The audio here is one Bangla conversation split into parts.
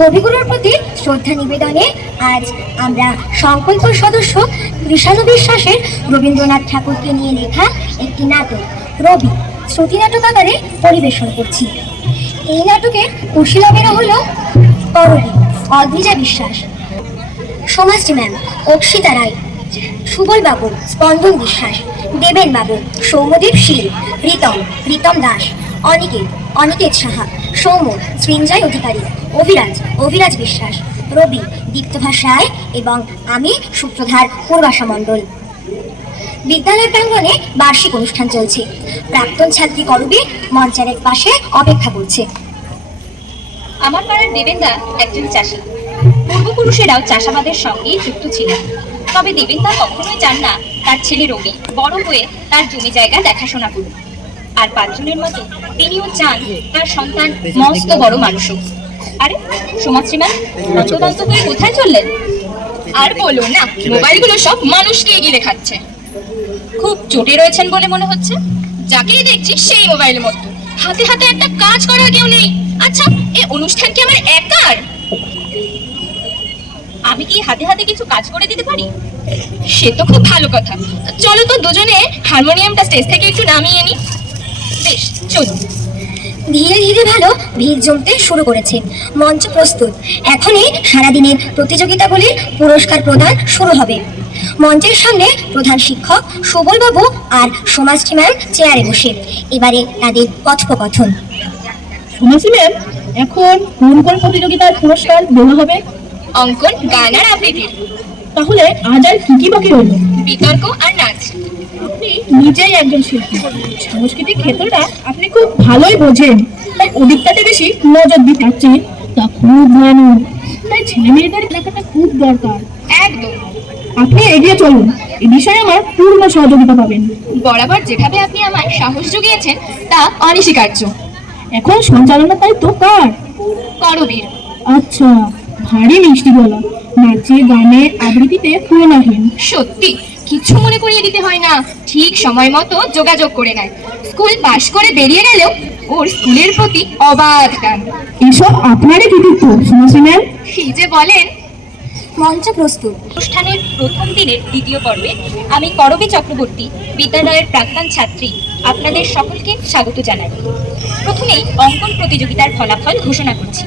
কবিগুরুর প্রতি শ্রদ্ধা নিবেদনে আজ আমরা সংকল্প সদস্য কৃষাণু বিশ্বাসের রবীন্দ্রনাথ ঠাকুরকে নিয়ে লেখা একটি নাটক রবি শ্রুতি নাটক আকারে পরিবেশন করছি। এই নাটকের কুশীলবেরা হলো করবী অদ্রিজা বিশ্বাস, সমাজী ম্যাম অক্ষিতা রায়, সুবল বাবু স্পন্দন বিশ্বাস, দেবেন বাবু সৌম্যদেব শীল, প্রীতম দাস, অনিকেত সাহা, সৌম্য সৃঞ্জয় অধিকারী, অভিরাজ বিশ্বাস, রবি দীপ্তভাস রায় এবং আমি সূত্রধার পূর্বাশা মণ্ডল। বিদ্যালয় প্রাঙ্গণে বার্ষিক অনুষ্ঠান চলছে। প্রাক্তন ছাত্রী করবী মঞ্চের এক পাশে অপেক্ষা করছে। আমার পাড়ার দেবেনদা একজন চাষি। পূর্বপুরুষেরাও চাষাবাদের সঙ্গে যুক্ত ছিলেন। তবে দেবেনদা কখনোই চান না তার ছেলে রবি বড় হয়ে তার জমি জায়গা দেখাশোনা করুক। আর 5 জনের মতো তিনিও চান তার সন্তান মস্ত বড় মানুষ হোক। আরে সমাজশ্রী ম্যাম অন্তদন্ত করে কোথায় চললেন? আর বলো না, মোবাইলগুলো সব মানুষকে এগিয়ে খাচ্ছে। খুব চোটে রয়েছেন বলে মনে হচ্ছে। যাকেই দেখছি সেই মোবাইলের মতো, হাতে হাতে একটা কাজ করার কেউ নেই। আচ্ছা, এই অনুষ্ঠান কি আমার একার? আমি কি হাতে হাতে কিছু কাজ করে দিতে পারি? সে তো খুব ভালো কথা। চলো তো দুজনে হারমোনিয়ামটা স্টেজ থেকে একটু নামিয়ে নি। বেশ, চলুন। ধীরে ধীরে ভালো ভিড় জমতে শুরু করেছে। মঞ্চ প্রস্তুত। এখনই সারাদিনের প্রতিযোগিতাগুলির পুরস্কার প্রদান শুরু হবে। মঞ্চের সামনে প্রধান শিক্ষক সুবল বাবু আর সমাজশ্রী ম্যাম চেয়ারে বসে। এবারে তাদের কথোপকথন। সমাজশ্রী ম্যাম, এখন কোন কোন প্রতিযোগিতার পুরস্কার দেওয়া হবে? অঙ্কন, গান আর আবৃত্তির। তাহলে আজ আর কি বাকি রইল? বিতর্ক আর নাচ। আপনি নিজেই একজন শিল্পী, সাংস্কৃতিক ক্ষেত্রটা আপনি খুব ভালোই বোঝেন, তাই ওদিকটাতে বেশি নজর দিতে চাচ্ছেন। তা খুব ভালো, তাই ছেলে মেয়েদের এলাকাটা খুব দরকার। একদম। আপনি এগিয়ে চলুন, এই বিষয়ে আমার পূর্ণ সহযোগিতা পাবেন। বরাবর যেভাবে আপনি আমায় সাহস জুগিয়েছেন তা অনস্বীকার্য। এখন সঞ্চালনার দায়িত্ব কার? করবীর। আচ্ছা, ভারী মিষ্টি গলা, নাচে গানে আবৃত্তিতে তুলনাহীন। সত্যি কিছু মনে করিয়ে দিতে হয় না, ঠিক সময় মতো যোগাযোগ করে নেয়। স্কুল পাশ করে বেরিয়ে গেলেও ওর স্কুলের প্রতি অবাধ টান। এসব আপনারই কৃতিত্ব সমাজশ্রী ম্যাম। কি যে বলেন। মঞ্চ প্রস্তুত। অনুষ্ঠানের প্রথম দিনের দ্বিতীয় পর্বে আমি করবী চক্রবর্তী, বিদ্যালয়ের প্রাক্তন ছাত্রী, আপনাদের সকলকে স্বাগত জানাই। প্রথমেই অঙ্কন প্রতিযোগিতার ফলাফল ঘোষণা করছি।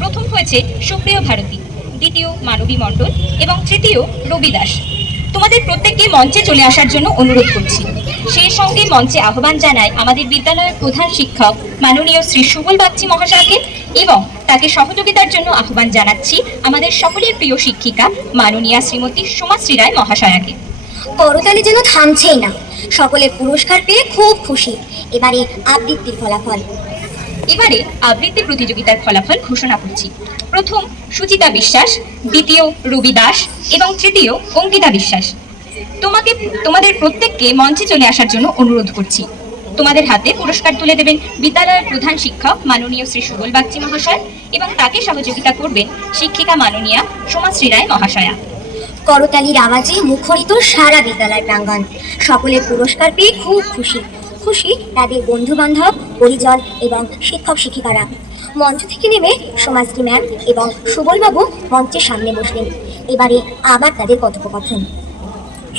প্রথম হয়েছে সুপ্রিয় ভারতী, দ্বিতীয় মানবী মণ্ডল এবং তৃতীয় রবি দাস। তোমাদের প্রত্যেককে মঞ্চে চলে আসার জন্য অনুরোধ করছি। সেই সঙ্গে মঞ্চে আহ্বান জানাই আমাদের বিদ্যালয়ের প্রধান শিক্ষক মাননীয় শ্রী সুবল বাগচি মহাশয়কে এবং তাকে সহযোগিতার জন্য আহ্বান জানাচ্ছি আমাদের সকলের প্রিয় শিক্ষিকা মাননীয়া শ্রীমতী সমাজশ্রী রায় মহাশয়াকে। করতালি যেন থামছেই না। সকলে পুরস্কার পেয়ে খুব খুশি। এবারে আবৃত্তির ফলাফল। এবারে আবৃত্তি প্রতিযোগিতার ফলাফল ঘোষণা করছি। প্রথম সুচিতা বিশ্বাস, দ্বিতীয় রবি দাস এবং তৃতীয় অঙ্কিতা বিশ্বাস। তোমাদের প্রত্যেককে মঞ্চে চলে আসার জন্য অনুরোধ করছি। তোমাদের হাতে পুরস্কার তুলে দেবেন বিদ্যালয়ের প্রধান শিক্ষক মাননীয় শ্রী সুবল বাগচি মহাশয় এবং তাকে সহযোগিতা করবেন শিক্ষিকা মাননীয়া সমাজশ্রী রায় মহাশয়া। করতালির আওয়াজে মুখরিত সারা বিদ্যালয় প্রাঙ্গণ। সকলে পুরস্কার পেয়ে খুব খুশি তাদের বন্ধু বান্ধব, পরিজন এবং শিক্ষক শিক্ষিকারা। মঞ্চ থেকে নেমে সমাজশ্রী ম্যাম এবং সুবল বাবু মঞ্চের সামনে বসলেন। এবারে আবার তাদের কথোপকথন।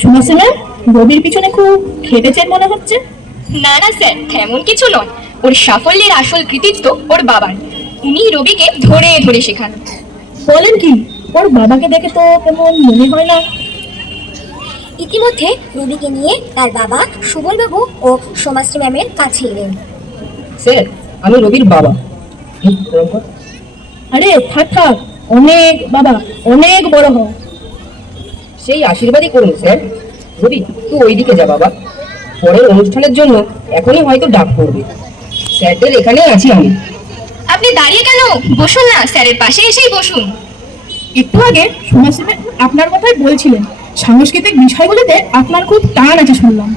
সমাজশ্রী ম্যাম, রবির পিছনে খুব খেটেছেন মনে হচ্ছে। না না স্যার, তেমন কিছু নয়। ওর সাফল্যের আসল কৃতিত্ব ওর বাবার। উনি রবিকে ধরে ধরে শেখান। বলেন কি? ওর বাবাকে দেখে তো তেমন মনে হয় না। ইতিমধ্যে রবিকে নিয়ে তার বাবা সুবল বাবু ও সমাজশ্রী ম্যামের কাছে এলেন। স্যার, আমি রবির বাবা। আরে থাক, অনেক বড় হও। সেই আশীর্বাদই করুন স্যার। রবি, তুই ওইদিকে যা বাবা, পরের অনুষ্ঠানের জন্য এখনই হয়তো ডাক পড়বে। স্যারদের এখানেই আছি আমি। আপনি দাঁড়িয়ে কেন? বসুন না, স্যারের পাশে এসেই বসুন। একটু আগে সমাজশ্রী ম্যাম আপনার কথাই বলছিলেন, সাংস্কৃতিক বিষয়গুলোতে আপনার খুব টান আছে শুনলাম।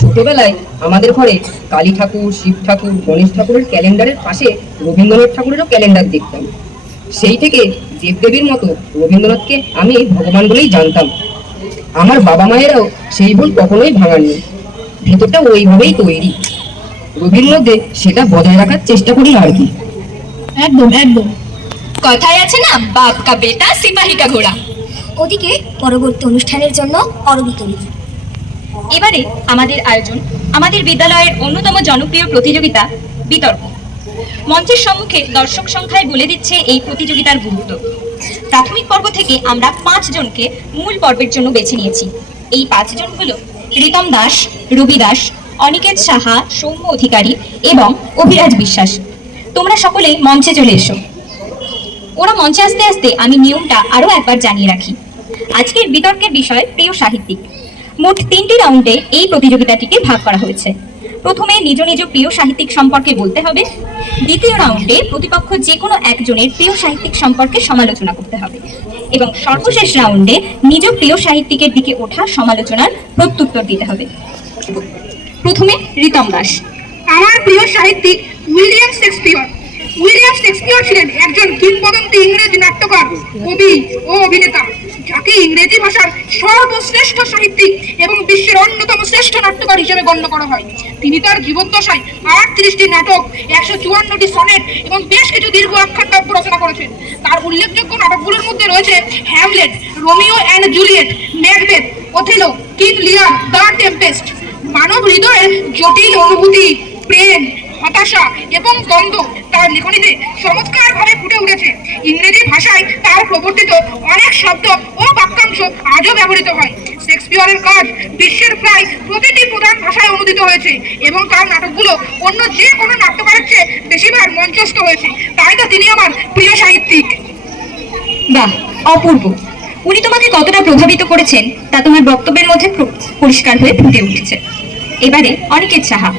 ছোটবেলায় আমাদের ঘরে কালী ঠাকুর, শিব ঠাকুর, গণেশ ঠাকুরের ক্যালেন্ডারের পাশে রবীন্দ্রনাথ ঠাকুরেরও ক্যালেন্ডার দেখতাম। সেই থেকে দেবদেবীর মতো রবীন্দ্রনাথকে আমি ভগবান বলেই জানতাম। আমার বাবা মায়েরাও সেই ভুল কখনোই ভাঙাননি। ভেতরটা ওইভাবেই তৈরি। রবির মধ্যে সেটা বজায় রাখার চেষ্টা করি আর কি। একদম একদম। কথায় আছে না, বাপ কা বেটা সিপাহী কা ঘোড়া। ওদিকে পরবর্তী অনুষ্ঠানের জন্য অরবি তৈরি। এবারে আমাদের আয়োজন আমাদের বিদ্যালয়ের অন্যতম জনপ্রিয় প্রতিযোগিতা বিতর্ক। মঞ্চের সম্মুখে দর্শক সংখ্যায় বলে দিচ্ছে এই প্রতিযোগিতার গুরুত্ব। প্রাথমিক পর্ব থেকে আমরা 5 জনকে মূল পর্বের জন্য বেছে নিয়েছি। এই 5 জন হলো রিতম দাস, রবি দাস, অনিকেত সাহা, সৌম্য অধিকারী এবং অভিরাজ বিশ্বাস। তোমরা সকলেই মঞ্চে চলে এসো। ওরা মঞ্চে আসতে আসতে আমি নিয়মটা আরো একবার জানিয়ে রাখি। আজকের বিতর্কের বিষয় প্রিয় সাহিত্যিক। মোট 3টি রাউন্ডে এই প্রতিযোগিতাটিকে ভাগ করা হয়েছে। প্রথমে নিজ নিজ প্রিয় সাহিত্যিক সম্পর্কে বলতে হবে। দ্বিতীয় রাউন্ডে প্রতিপক্ষ যে কোনো একজনের প্রিয় সাহিত্যিক সম্পর্কে সমালোচনা করতে হবে এবং সর্বশেষ রাউন্ডে নিজ প্রিয় সাহিত্যিকের দিকে ওঠা সমালোচনার প্রত্যুত্তর দিতে হবে। প্রথমে রিতম দাস। আমার প্রিয় সাহিত্যিক উইলিয়াম শেক্সপিয়র। উইলিয়াম শেক্সপিয়র ছিলেন একজন কিংবদন্তি ইংরেজি নাট্যকার, কবি ও অভিনেতা, যাকে ইংরেজি ভাষার সর্বশ্রেষ্ঠ সাহিত্যিক এবং বিশ্বের অন্যতম শ্রেষ্ঠ নাট্যকার হিসেবে গণ্য করা হয়। তিনি তার জীবদ্দশায় 38টি নাটক, 154টি সনেট এবং বেশ কিছু দীর্ঘ আখ্যান কাব্য রচনা করেছেন। তার উল্লেখযোগ্য নাটকগুলোর মধ্যে রয়েছে Hamlet, Romeo and Juliet, Macbeth, Othello, king লিয়ার, দ্য টেম্পেস্ট। মানব হৃদয়ের জটিল অনুভূতি, প্রেম, হতাশা এবং দ্বন্দ্ব তার লেখনীতে চমৎকারভাবে ফুটে উঠেছে। ইংরেজি ভাষায় তার প্রবর্তিত অনেক শব্দ ও বাক্যাংশ আজও ব্যবহৃত হয়। শেক্সপিয়রের কাজ বিশ্বের প্রায় প্রতিটি প্রধান ভাষায় অনুদিত হয়েছে এবং তার নাটকগুলো অন্য যে কোনো নাট্যকারের চেয়ে বেশিবার মঞ্চস্থ হয়েছে। তাই তো তিনি আমার প্রিয় সাহিত্যিক। বাহ, অপূর্ব। উনি তোমাকে কতটা প্রভাবিত করেছেন তা তোমার বক্তব্যের মধ্যে পরিষ্কার হয়ে ফুটে উঠেছে। এবারে অনিকেত সাহা।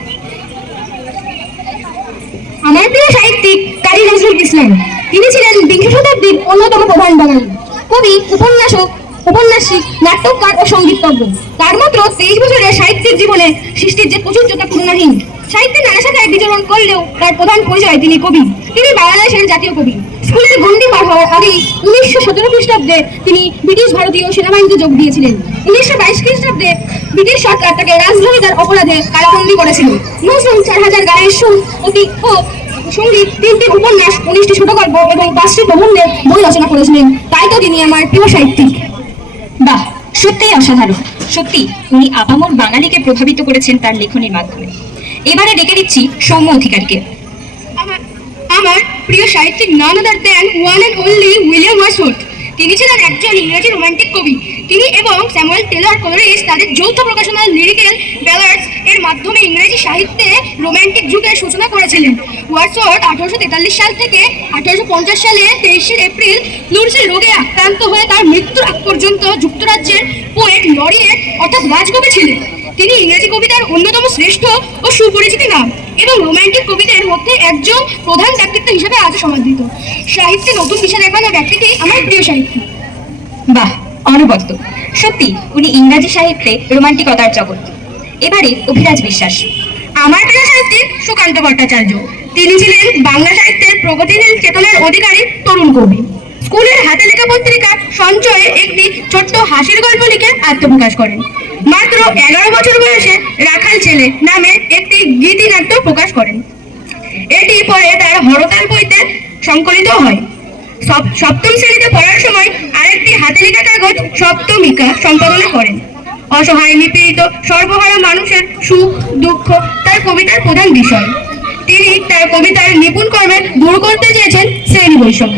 আমার প্রিয় সাহিত্যিক কাজী নজরুল ইসলাম। তিনি ছিলেন বিংশ শতাব্দীর অন্যতম প্রধান বাঙালি কবি, ঔপন্যাসিক, নাট্যকার ও সঙ্গীতজ্ঞ। তার মাত্র 23 বছরের সাহিত্যিক জীবনে সৃষ্টির যে প্রচুরতা তুলনাহীন। সাহিত্যের নানা শাখায় বিচরণ করলেও তার প্রধান পরিচয় তিনি কবি। তিনি বাংলাদেশের জাতীয় কবি। স্কুলের গণ্ডি পার হওয়ার আগেই 1917 খ্রিস্টাব্দে তিনি ব্রিটিশ ভারতীয় সেনাবাহিনীতে যোগ দিয়েছিলেন। 1922 খ্রিস্টাব্দে ব্রিটিশ সরকার তাকে রাজদ্রোহিতার অপরাধে কারাবন্দী করেছিল। নজরুল 4000 গানের সুর ও সঙ্গীত, 3টি উপন্যাস, 19টি ছোট গল্প এবং 5টি প্রবন্ধের বই রচনা করেছিলেন। তাই তো তিনি আমার প্রিয় সাহিত্যিক। বাহ, সত্যিই অসাধারণ। সত্যি উনি আপামর বাঙালিকে প্রভাবিত করেছেন তার লেখনীর মাধ্যমে। এবারে ডেকে দিচ্ছি সৌম্য অধিকারীকে। আমার প্রিয় সাহিত্যিক none other than one and only William Wordsworth. তিনি ছিলেন একজন ইংরেজি রোমান্টিক কবি। তিনি এবং স্যামুয়েল টেলর কোলরিজ তাদের যৌথ প্রকাশনা লিরিক্যাল ব্যালাডস এর মাধ্যমে ইংরেজি সাহিত্যে রোমান্টিক যুগের সূচনা করেছিলেন। ওয়ার্ডসওয়ার্থ 1843 সাল থেকে 1850 সালে 23 এপ্রিল ফ্লুরসের রোগে আক্রান্ত হয়ে তার মৃত্যুর আগ পর্যন্ত যুক্তরাজ্যের পোয়েট লরিয়েট অর্থাৎ রাজকবি ছিলেন। তিনি ইংরেজি কবিতার অন্যতম শ্রেষ্ঠ ও সুপরিচিত নাম এবং রোমান্টিক কবিদের মধ্যে একজন প্রধান ব্যক্তিত্ব হিসেবে আজও সমাদৃত। সাহিত্যে নতুন দিশা দেখানো ব্যক্তিটি আমার প্রিয় সাহিত্যিক। বাহ, অনবদ্য। সত্যি উনি ইংরাজি সাহিত্যে রোমান্টিকতার জগৎ। এবারে অভিরাজ বিশ্বাস। আমার প্রিয় সাহিত্যিক সুকান্ত ভট্টাচার্য। তিনি ছিলেন বাংলা সাহিত্যের প্রগতিশীল চেতনার অধিকারী তরুণ কবি। স্কুলের হাতে লেখা পত্রিকা সঞ্চয়ে একটি ছোট্ট হাসির গল্প লিখে আত্মপ্রকাশ করেন। মাত্র 11 বছর বয়সে রাখাল ছেলে নামে একটি গীতিনাট্য প্রকাশ করেন। এটি পরে তার হরতাল বইতে সংকলিত হয়। সপ্তম শ্রেণীতে পড়ার সময় আরেকটি হাতে লেখা কাগজ সপ্তমিকা সম্পাদনা করেন। অসহায়, নিপীড়িত, সর্বহারা মানুষের সুখ দুঃখ তার কবিতার প্রধান বিষয়। তিনি তার কবিতার নিপুণ কর্মে দূর করতে চেয়েছেন শ্রেণী বৈষম্য।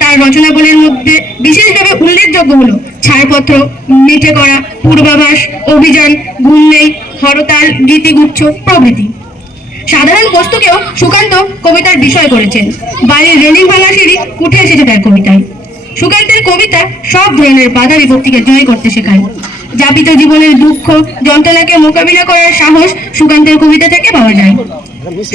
তার রচনাবলীর মধ্যে বিশেষভাবে উল্লেখযোগ্য হল ছাড়পত্র, মিঠে করা, পূর্বাভাস, অভিযান, ঘুম নেই, হরতাল, গীতিগুচ্ছ প্রভৃতি। সাধারণ বস্তুকেও সুকান্ত কবিতার বিষয় করেছেন। বাড়ির রেলিং ভাঙা সিঁড়ি উঠে এসেছে তার কবিতায়। সুকান্তের কবিতা সব ধরনের বাধা বিপত্তিকে জয় করতে শেখায়। যাপিত জীবনের দুঃখ যন্ত্রণাকে মোকাবিলা করার সাহস সুকান্তের কবিতা থেকে পাওয়া যায়।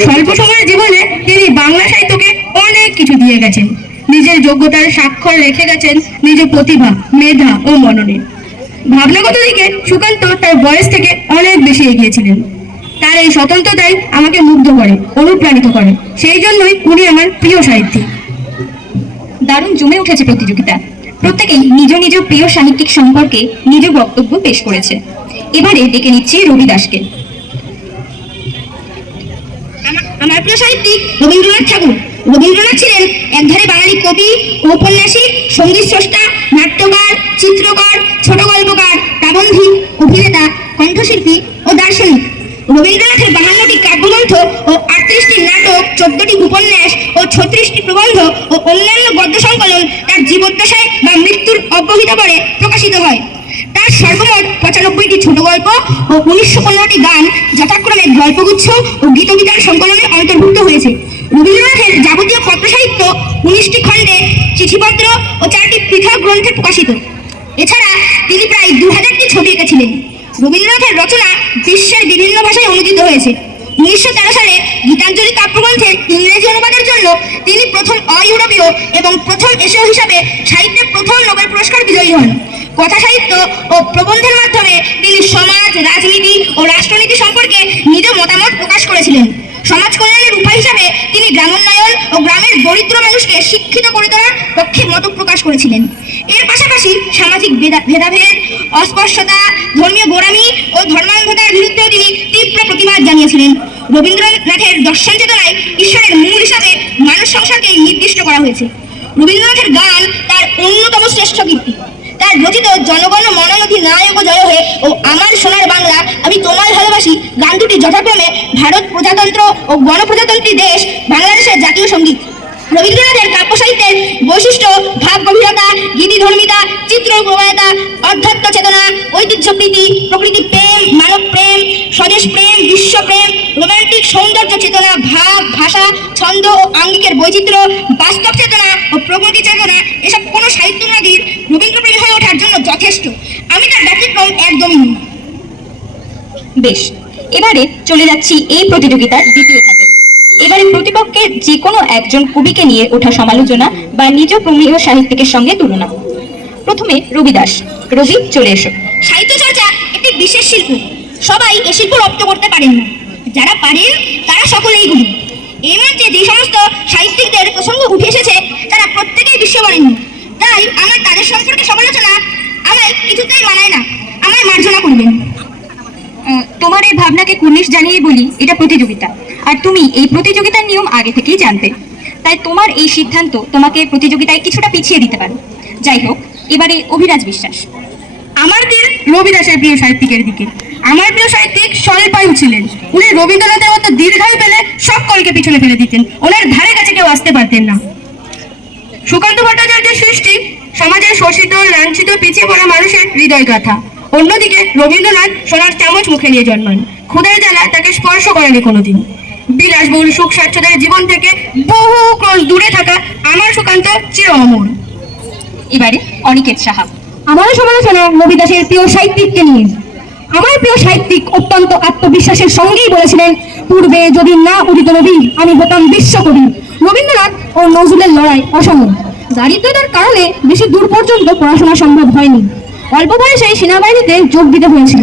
স্বল্প সময়ের জীবনে তিনি বাংলা সাহিত্যকে অনেক কিছু দিয়ে গেছেন। নিজের যোগ্যতার স্বাক্ষর রেখে গেছেন নিজ প্রতিভা, মেধা ও মননে। ভাবনাগত দিকে সুকান্ত তার বয়স থেকে অনেক বেশি এগিয়েছিলেন। তার এই স্বতন্ত্রতাই আমাকে মুগ্ধ করে, অনুপ্রাণিত করে। সেই জন্যই উনি আমার প্রিয় সাহিত্যিক। দারুণ জমে উঠেছে প্রতিযোগিতা। প্রত্যেকেই নিজ নিজ প্রিয় সাহিত্যিক সম্পর্কে নিজ বক্তব্য পেশ করেছে। এবারে ডেকে নিচ্ছি রবি দাসকে। আমার প্রিয় সাহিত্যিক রবীন্দ্রনাথ ঠাকুর। রবীন্দ্রনাথ ছিলেন একধারে বাঙালি কবি, ঔপন্যাসিক, সঙ্গীত স্রষ্টা, নাট্যকার, চিত্রকর, ছোট গল্পকার, প্রাবন্ধিক, অভিনেতা, কণ্ঠশিল্পী ও দার্শনিক। রবীন্দ্রনাথের 52টি কাব্যগ্রন্থ ও 38টি নাটক, 14টি উপন্যাস ও 36টি প্রবন্ধ ও অন্যান্য গদ্য সংকলন তার জীবদ্দশায় বা মৃত্যুর অব্যবহিত পরে প্রকাশিত হয়। তার সর্বমোট 95টি ছোট গল্প ও 1915টি গান যথাক্রমে গল্পগুচ্ছ ও গীতবিতান সংকলনে অন্তর্ভুক্ত হয়েছে। রবীন্দ্রনাথের যাবতীয় পত্র সাহিত্য 19টি খণ্ডে, চিঠিপত্র ও 4টি পৃথক গ্রন্থে প্রকাশিত। এছাড়া তিনি প্রায় 2000টি ছবি এঁকেছিলেন। রবীন্দ্রনাথের রচনা বিশ্বের বিভিন্ন ভাষায় অনুদিত হয়েছে। 1913 সালে গীতাঞ্জলি কাব্যগ্রন্থের ইংরেজি অনুবাদের জন্য তিনি প্রথম অইউরোপীয় এবং প্রথম এশীয় হিসাবে সাহিত্যে প্রথম নোবেল পুরস্কার বিজয়ী হন। কথা সাহিত্য ও প্রবন্ধের মাধ্যমে তিনি সমাজ, রাজনীতি ও রাষ্ট্রনীতি সম্পর্কে নিজ মতামত প্রকাশ করেছিলেন। সমাজ কল্যাণের উপায় হিসাবে তিনি গ্রামোন্নয়ন ও গ্রামের দরিদ্র মানুষকে শিক্ষিত করে তোলার পক্ষে মত প্রকাশ করেছিলেন। এর পাশাপাশি সামাজিক ভেদাভেদ, অস্পৃশ্যতা, ধর্মীয় গোঁড়ামি ও ধর্মান্ধতার বিরুদ্ধেও তিনি তীব্র প্রতিবাদ জানিয়েছিলেন। রবীন্দ্রনাথের দর্শন চেতনায় ঈশ্বরের মূল হিসাবে মানব সংসারকে নির্দিষ্ট করা হয়েছে। রবীন্দ্রনাথের গান তার অন্যতম শ্রেষ্ঠ কীর্তি। তার রচিত জনগণ মনোনধি নায়ক জয় হয়ে ও আমার সোনার বাংলা আমি তোমায় ভালোবাসি গান দুটি যথাক্রমে ভারত প্রজাতন্ত্র ও গণপ্রজাতন্ত্রী দেশ বাংলাদেশের জাতীয় সঙ্গীত। রবীন্দ্রনাথের কাব্য সাহিত্যের বৈশিষ্ট্য ভাব গভীরতা, গীতিধর্মিতা, চিত্র প্রবণতা, অধ্যাত্ম চেতনা, ঐতিহ্যপ্রীতি, প্রকৃতি প্রেম, মানব প্রেম, স্বদেশ প্রেম, বিশ্বপ্রেম, রোমান্টিক সৌন্দর্য চেতনা, ভাব, ভাষা, ছন্দ ও আঙ্গিকের বৈচিত্র্য, বাস্তব চেতনা ও প্রগতি চেতনা, এসব কোনো সাহিত্য নদীর রবীন্দ্রপ্রেমী হয়ে ওঠার জন্য যথেষ্ট। আমি তার ব্যতিক্রম একদমই নই। বেশ, এবারে চলে যাচ্ছি এই প্রতিযোগিতার দ্বিতীয় ধাপে। এবারে প্রতিপক্ষের যে কোনো একজন কবিকে নিয়ে ওঠা সমালোচনা বা নিজ প্রমেয় সাহিত্যিকের সঙ্গে তুলনা। প্রথমে রবিদাস। রবি, চলে এসো। সাহিত্য চর্চা একটি বিশেষ শিল্প। সবাই এই শিল্প রপ্ত করতে পারেন না। যারা পারেন তারা সকলেই গুরু। এই মঞ্চে যে সমস্ত সাহিত্যিকদের প্রসঙ্গ উঠে এসেছে তারা প্রত্যেকেই বিশ্ববরেণ্য। তাই আমার তাদের সম্পর্কে সমালোচনা আমায় কিছুতেই মানায় না। আমায় মার্জনা করবেন। তোমার এই ভাবনাকে কুর্নিশ জানিয়ে বলি, এটা প্রতিযোগিতা, আর তুমি এই প্রতিযোগিতার নিয়ম আগে থেকেই জানতে। তাই তোমার এই সিদ্ধান্ত তোমাকে প্রতিযোগিতায় কিছুটা পিছিয়ে দিতে পারে। যাই হোক, এবারে অভিরাজ বিশ্বাস। আমার তীর রবিদাসের প্রিয় সাহিত্যিকের দিকে। আমার প্রিয় সাহিত্যিক স্বল্পায়ু ছিলেন। উনি রবীন্দ্রনাথের মতো দীর্ঘায়ু পেলে সকলকে পিছনে ফেলে দিতেন। ওনার ধারে কাছে কেউ আসতে পারতেন না। সুকান্ত ভট্টাচার্যের সৃষ্টি সমাজের শোষিত, লাঞ্ছিত, পিছিয়ে পড়া মানুষের হৃদয় গাথা। অন্যদিকে রবীন্দ্রনাথ সোনার চামচ মুখে নিয়ে জন্মান। ক্ষুধার জ্বালা তাকে স্পর্শ করেনি কোনোদিন। বিলাসবহুল সুখ স্বাচ্ছন্দ্যের জীবন থেকে বহু ক্রোশ দূরে থাকা আমার সুকান্ত চির অমর। এবারে অনিকেত সাহা। আমারও সমালোচনা রবিদাসের প্রিয় সাহিত্যিককে নিয়ে। আমার প্রিয় সাহিত্যিক অত্যন্ত আত্মবিশ্বাসের সঙ্গেই বলেছিলেন, পূর্বে যদি না উদিত রবি আমি হতাম বিশ্বকবি। রবীন্দ্রনাথ ও নজরুলের লড়াই অসম। দারিদ্রতার কারণে বেশি দূর পর্যন্ত পড়াশোনা সম্ভব হয়নি। অল্প বয়সে সেনাবাহিনীতে যোগ দিতে হয়েছিল।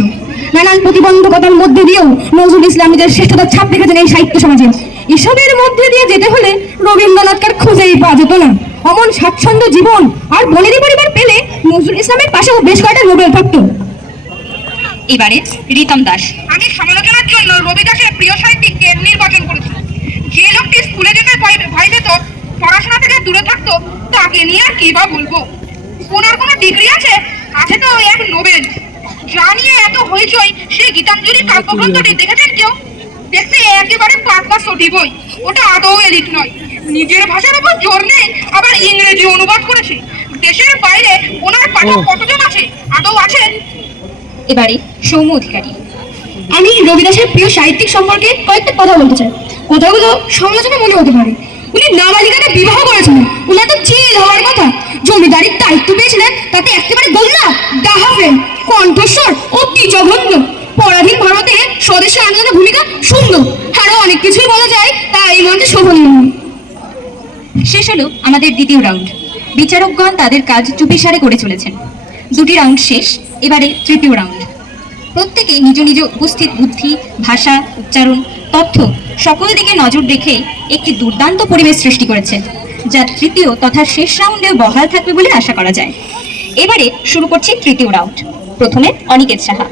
নানান প্রতিবন্ধকতার মধ্যে দিয়েও নজরুল ইসলামীদের শ্রেষ্ঠতার ছাপ রেখেছেন এই সাহিত্য সমাজে। এসবের মধ্যে দিয়ে যেতে হলে রবীন্দ্রনাথকে খুঁজেই পাওয়া যেত না। অমন স্বাচ্ছন্দ্য জীবন আর বনেদি পরিবার পেলে নজরুল ইসলামের পাশেও বেশ কয়েকটা নোবেল থাকত। এবারে রীতম দাস। আমি সমালোচনার জন্য রবিদাসের প্রিয় সাহিত্যিককে নির্বাচন করেছি। যে লোকটি স্কুলে যেতে ভয় পেত, পড়াশোনা থেকে দূরে থাকতো, তাকে নিয়ে আর কি বা বলবো। ওনার কোনো ডিগ্রি আছে? আছে তো এক নোবেল। যা নিয়ে এত হইচই, সেই গীতাঞ্জলি কাব্যগ্রন্থটি দেখেছেন কেউ? দেখতে একেবারে পাতলা সটি বই। ওটা আদৌ এদিক নয়। নিজের ভাষার উপর জোর নেই, আবার ইংরেজি অনুবাদ করেছে। দেশের বাইরে ওনার পাঠক কতজন আছে? আদৌ আছে? এবারে সৌম্য অধিকারী। আমি রবিদাসের প্রিয় সাহিত্যিক সম্পর্কে কয়েকটা কথা বলতে চাই। কথাগুলো সমালোচনা মনে হতে পারে। উনি নাবালিকাকে বিবাহ করেছিলেন। উনার তো চিল হওয়ার কথা। জমিদারির দায়িত্ব পেয়েছিলেন, তাতে একেবারে গোল্লা, ডাহাফেন, কণ্ঠস্বর অতি জঘন্য। পরাধীন ভারতে স্বদেশী আন্দোলনের ভূমিকা শূন্য। আরো অনেক কিছুই বলা যায়, তা এই মঞ্চে শোভনীয়। শেষ হলো আমাদের দ্বিতীয় রাউন্ড। বিচারকগণ তাদের কাজ চুপিসারে করে চলেছেন। দুটি রাউন্ড শেষ, এবারে তৃতীয় রাউন্ড। প্রত্যেকে নিজ নিজ উপস্থিত বুদ্ধি, ভাষা, উচ্চারণ, তথ্য সকল দিকে নজর রেখে একটি দুর্দান্ত পরিবেশ সৃষ্টি করেছে, যা তৃতীয় তথা শেষ রাউন্ডেও বহাল থাকবে বলে আশা করা যায়। এবারে শুরু করছি তৃতীয় রাউন্ড। প্রথমে অনিকেত সাহা।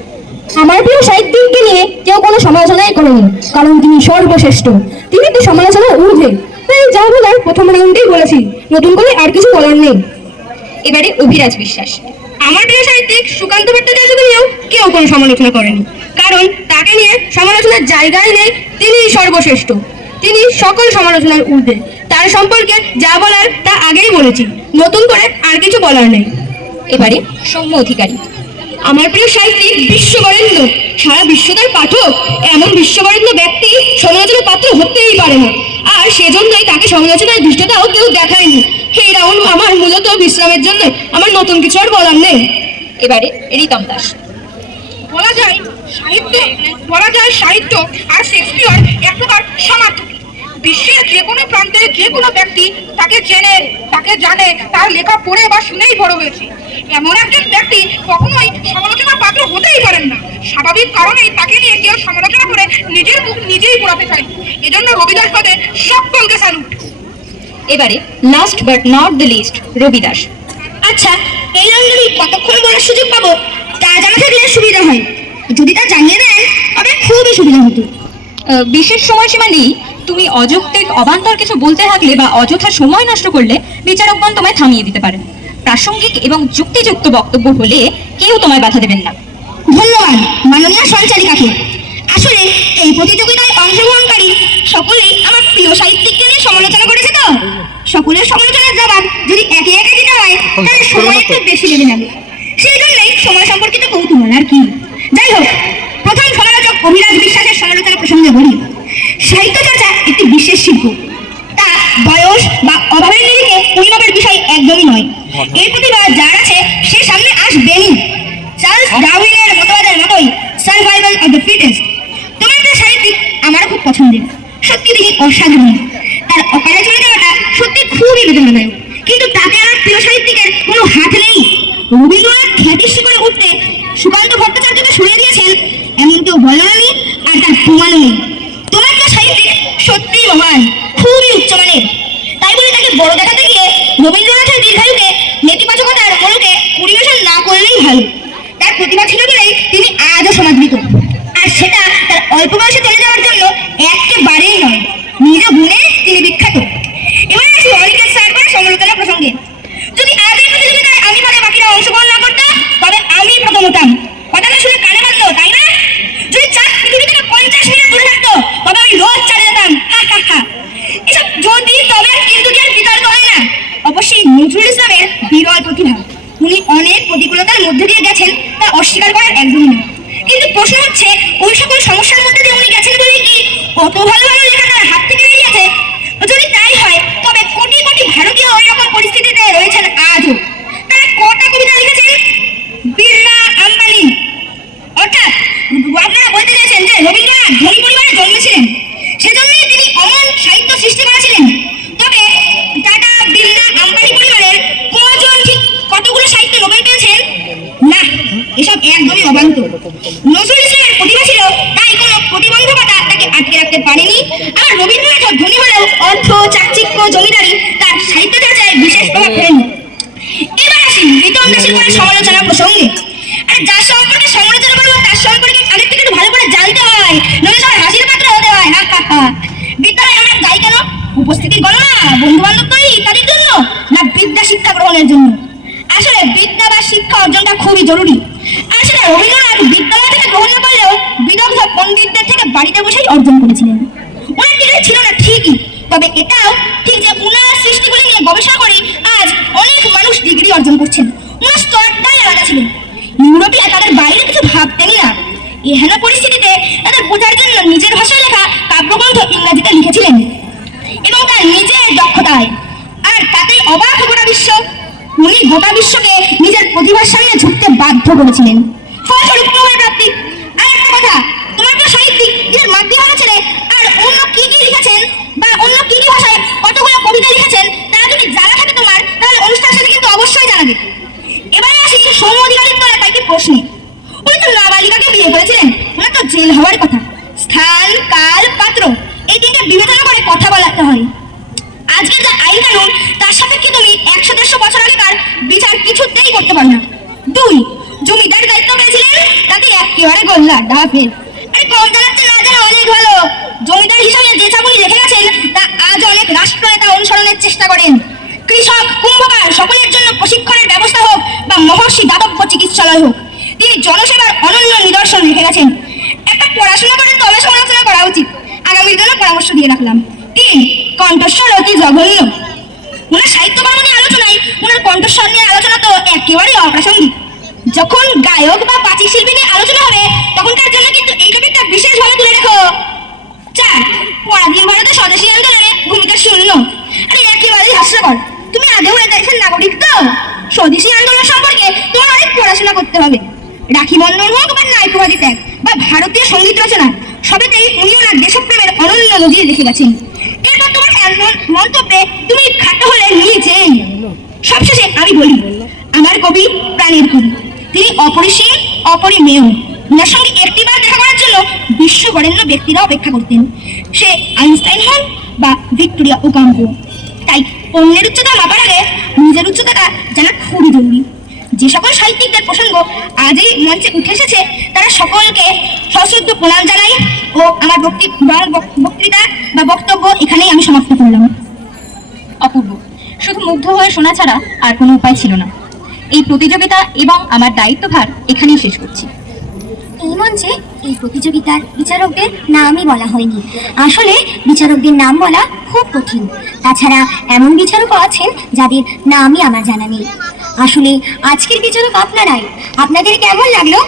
আমার প্রিয় সাহিত্যিককে নিয়ে কেউ কোনো সমালোচনাই করেনি, কারণ তিনি সর্বশ্রেষ্ঠ। তিনি তো সমালোচনার ঊর্ধ্বে। তাই যা বলার প্রথম রাউন্ডেই বলেছি, নতুন করে আর কিছু বলার নেই। এবারে অভিরাজ বিশ্বাস। আমার প্রিয় সাহিত্যিক সুকান্ত ভট্টাচার্যকে নিয়েও কেউ কোনো সমালোচনা করেনি, কারণ তাকে নিয়ে সমালোচনার জায়গায় নেই। তিনি সর্বশ্রেষ্ঠ, তিনি সকল সমালোচনার ঊর্ধ্বে। তার সম্পর্কে যা বলার তা আগেই বলেছি, নতুন করে আর কিছু বলার নেই। এবারে সৌম্য অধিকারী। আমার প্রিয় সাহিত্যিক বিশ্ববরেণ্য, সারা বিশ্ব তার পাঠক। এমন বিশ্ববরেণ্য ব্যক্তি সমালোচনার পাত্র হতেই পারে না, আর সেজন্যই তাকে সমালোচনার ধৃষ্টতাও কেউ দেখায়নি। এই রাউন্ড আমার মূলত বিশ্রামের জন্য, আমার নতুন কিছু আর বলার নেই। এবারে রিতম দাস। বলা যায় সাহিত্য আর শেক্সপিয়র এক প্রকার সমার্থক। বিশ্বের যে কোনো প্রান্তের যে কোনো ব্যক্তি তাকে চেনে, তাকে জানে, তার লেখা পড়ে বা শুনেই বড় হয়েছে। এমন একজন ব্যক্তি কখনোই সমালোচনার পাত্র হতেই পারেন না। স্বাভাবিক কারণেই তাকে নিয়ে কেউ সমালোচনা করে নিজের মুখ নিজেই পোড়াতে চায়। এজন্য রবিদাস পদে সকলকে স্যালুট। এবারে last but not the least Rabi Das. আচ্ছা, এই রাউন্ডে আমি কতক্ষণ বলার সুযোগ পাবো তা জানা থাকলে সুবিধা হয়। যদি তা জানিয়ে দেন তবে খুবই সুবিধা হতো। বিশেষ সময়সীমা নেই। তুমি অযৌক্তিক অবান্তর কিছু বলতে থাকলে বা অযথা সময় নষ্ট করলে বিচারকগণ তোমায় থামিয়ে দিতে পারেন। প্রাসঙ্গিক এবং যুক্তিযুক্ত বক্তব্য হলে কেউ তোমায় বাধা দেবেন না। ধন্যবাদ মাননীয় সঞ্চালিকাকে। আসলে এই প্রতিযোগিতায় অংশগ্রহণকারী সকলেই আমার প্রিয় সাহিত্যিককে নিয়ে সমালোচনা করেছে, তো সকলের সমালোচনার জবাব যদি একে একে দিতে হয় তাহলে সময় একটু বেশি লেগে যাবে। সেই জন্যই সময় সম্পর্কিত কৌতূহল আর কি। যাই হোক, প্রথম সমালোচক অভিরাজ বিশ্বাসের সমালোচনা প্রসঙ্গে বলি, সাহিত্য চর্চা একটি বিশেষ শিল্প। তা বয়স বা অভাবের নিরিখে পরিমাপের বিষয় একদমই নয়। এই প্রতিভা যার আছে সে সামনে আসবেনই। চার্লস ডারউইনের মতবাদের মতোই সার্ভাইভাল অফ দ্য ফিটেস্ট। তোমার একটা সাহিত্যিক আমার খুব পছন্দের, সত্যি তিনি অসাধারণ। তার অকালে চলে যাওয়াটা সত্যি খুবই বেদনাদায়ক, কিন্তু তাতে আমার প্রিয় সাহিত্যিকের কোনো হাত নেই। রবীন্দ্রনাথ খ্যাতির শিখরে উঠতে সুকান্ত ভট্টাচার্যকে সরিয়ে দিয়েছেন এমন কেউ বলার নেই, আর তার প্রমাণও নেই। তোমার প্রিয় সাহিত্যিক সত্যিই মহান, খুবই উচ্চমানের। তাই বলে তাকে বড় দেখাতে গিয়ে রবীন্দ্রনাথের দীর্ঘায়ুকে নেতিবাচকতার মোড়কে পরিবেশন না করলেই ভালো। তার প্রতিভা ছিল বলেই তিনি আজও সমাদৃত, আর সেটা তার অল্প বয়সে চলে যাওয়ার জন্য একেবারেই নয়। নিজ গুণে তিনি বিখ্যাত। এবার আসি অনিকেত স্যার করা সমালোচনা প্রসঙ্গে। যদি আজ এই প্রতিযোগিতায় আমি বলে বাকিরা অংশগ্রহণ না করতাম তবে আমি প্রথম হতাম। কথাটা শুনে কানে বাজলো, তাই না? যদি চাঁদ পৃথিবী থেকে 50 মিনিট দূরে থাকতো তবে আমি রোজ চালে যেতাম। এসব যদি তবে আর কিন্তু কি আর বিতর্ক হয় না। অবশ্যই নজরুল ইসলামের বিরল প্রতিভা, উনি অনেক প্রতিকূলতার মধ্যে দিয়ে গেছেন, তা অস্বীকার করার একদমই না। কিন্তু প্রশ্ন হচ্ছে, ওই সকল সমস্যার মধ্যে দিয়ে উনি গেছেন বলে কি কত ভালো ভালো লেখা তার হাত থেকে বেরিয়েছে? যদি তাই হয় তবে কোটি কোটি ভারতীয় ওই রকম পরিস্থিতিতে রয়েছেন আজও। তারা কটা কবিতা লিখেছেন? বিড়লা আম্বানি। অর্থাৎ আপনারা বলতে চাইছেন যে রবীন্দ্রনাথ ধনী পরিবারে জন্মেছিলেন, সেজন্যই তিনি অমন সাহিত্য সৃষ্টি করেছিলেন। তবে টাটা, বিড়লা, আম্বানি পরিবারের কজন ঠিক কতগুলো সাহিত্য নোবেল পেয়েছেন? না, এসব একদমই অবান্তর। নজরুল ইসলামের প্রতিভা ছিল, তাই কোনো প্রতিবন্ধকতা তাকে আটকে রাখতে পারেনি। আর রবীন্দ্রনাথ ধনী হলেও অর্থ, চাকচিক্য, জমিদারি তার সাহিত্য চর্চায় বিশেষ প্রভাব ফেলেনি। এবার আসি রিতম দাসের পরে সমালোচনা প্রসঙ্গে। আর যার সম্পর্কে সমালোচনা করবো তার সম্পর্কে আগের থেকে একটু ভালো করে জানতে হয়, নইলে সবাই হাসির পাত্র হতে হয়। বিদ্যালয়ে আমরা যাই কেন? উপস্থিতির গণনা, বন্ধু বান্ধব তৈরি ইত্যাদির জন্য, না বিদ্যা শিক্ষা গ্রহণের জন্য? আসলে বিদ্যা বা শিক্ষা অর্জনটা খুবই জরুরি। আর সেটা রবীন্দ্রনাথ বিদ্যালয় থেকে গ্রহণ না করলেও বিদগ্ধ পণ্ডিতদের থেকে বাড়িতে বসেই অর্জন করেছিলেন। ওনার ডিগ্রি ছিল না ঠিকই, তবে এটাও ঠিক যে উনার সৃষ্টিগুলি নিয়ে গবেষণা করে আজ অনেক মানুষ ডিগ্রি অর্জন করছেন। ওনার স্তরটাই আলাদা ছিল। ইউরোপীয় তাদের বাইরে কিছু ভাবতেনই না। এহেন পরিস্থিতিতে তাদের বোঝার জন্য নিজের ভাষায় লেখা কাব্যগ্রন্থ ইংরেজিতে লিখেছিলেন এবং তার নিজের দক্ষতায়। আর তাতেই অবাক গোটা বিশ্ব। উনি গোটা বিশ্বকে নিজের প্রতিভার সামনে ঝুঁকতে বাধ্য করেছিলেন। ফলস্বরূপ নোবেল প্রাপ্তি। আর একটা কথা, তোমার প্রিয় সাহিত্যিক নিজের মাতৃভাষা ছেড়ে আর অন্য কি কি লিখেছেন বা অন্য কি কি ভাষায় কতগুলো কবিতা লিখেছেন তা যদি জানা থাকে তোমার, তাহলে অনুষ্ঠানের সাথে কিন্তু অবশ্যই জানাবে। এবারে আসি সৌম্য অধিকারীর তোলা কয়েকটি প্রশ্নে। উনি তো নাবালিকাকে বিয়ে করেছিলেন, ওনার তো জেল হওয়ার কথা। স্থান, কাল, পাত্র এই তিনটে বিবেচনা করে কথা বলাতে হয়। আজকের যা আইন কানুন তার সাপেক্ষে তুমি 100-150 বছর আগেকার বিচার কিছুতেই করতে পারো না। 2, জমিদার দায়িত্ব পেয়েছিলেন, তাতে একেবারে গোল্লা ডাফের। আরে কম জানাচ্ছে না জানা অনেক ভালো। জমিদার হিসাবে যে চাবুনি রেখে গেছেন তা আজ আজ অনেক রাষ্ট্রনেতা অনুসরণের চেষ্টা করেন। কৃষক, কুম্ভকার সকলের জন্য প্রশিক্ষণের ব্যবস্থা হোক বা মহর্ষি দাতব্য চিকিৎসালয় হোক, তিনি জনসেবার অনন্য নিদর্শন রেখে গেছেন। একটা পড়াশোনা করে তবে সমালোচনা করা উচিত, আগামীর জন্য পরামর্শ দিয়ে রাখলাম। 3, কণ্ঠস্বর অতি জঘন্য। ওনার সাহিত্যকর্ম নিয়ে আলোচনায় ওনার কণ্ঠস্বর নিয়ে আলোচনা তো একেবারেই অপ্রাসঙ্গিক। যখন গায়ক বা বাচিক শিল্পী নিয়ে আলোচনা হবে তখনকার জন্য কিন্তু এই টপিকটা বিশেষভাবে তুলে রেখো। 4, পরাধীন ভারতের স্বদেশী আন্দোলনে ভূমিকা শূন্য। আরে একেবারেই হাস্যকর। তুমি আদৌ এ দেশের নাগরিক তো? স্বদেশী আন্দোলন সম্পর্কে তোমার অনেক পড়াশোনা করতে হবে। রাখি বন্ধন হোক বা নাইকোবাদী ত্যাগ বা ভারতীয় সঙ্গীত রচনা, সবেতেই উনি ওনার দেশপ্রেমের অনন্য নজির রেখে গেছেন। এরপর তোমার এমন মন্তব্যে তুমি খাটো হলে নিজেই। সবশেষে আমি বলি, আমার কবি প্রাণের কবি, তিনি অপরিসীম অপরিমেয়। ওনার সঙ্গে একটিবার দেখা করার জন্য বিশ্ববরেণ্য ব্যক্তিরা অপেক্ষা করতেন, সে আইনস্টাইন হন বা ভিক্টোরিয়া ওকাম্পো। তাই অন্যের উচ্চতা মাপার আগে নিজের উচ্চতাটা জানা খুবই জরুরি। যে সকল সাহিত্যিকদের প্রসঙ্গ আজ এই মঞ্চে উঠে এসেছে তারা সকলকে সশ্রদ্ধ প্রণাম জানাই ও আমার বক্তৃতা বা বক্তব্য এখানেই আমি সমাপ্ত করলাম। অপূর্ব, শুধু মুগ্ধ হয়ে শোনা ছাড়া আর কোনো উপায় ছিল না। এই প্রতিযোগিতা এবং আমার দায়িত্বভার এখানেই শেষ করছি। এই মঞ্চে এই প্রতিযোগিতার বিচারকদের নামই বলা হয়নি। আসলে বিচারকদের নাম বলা খুব কঠিন। তাছাড়া এমন বিচারকও আছেন যাদের নামই আমার জানা নেই। আসলে আজকের বিচারক আপনারাই। আপনাদের কেমন লাগলো?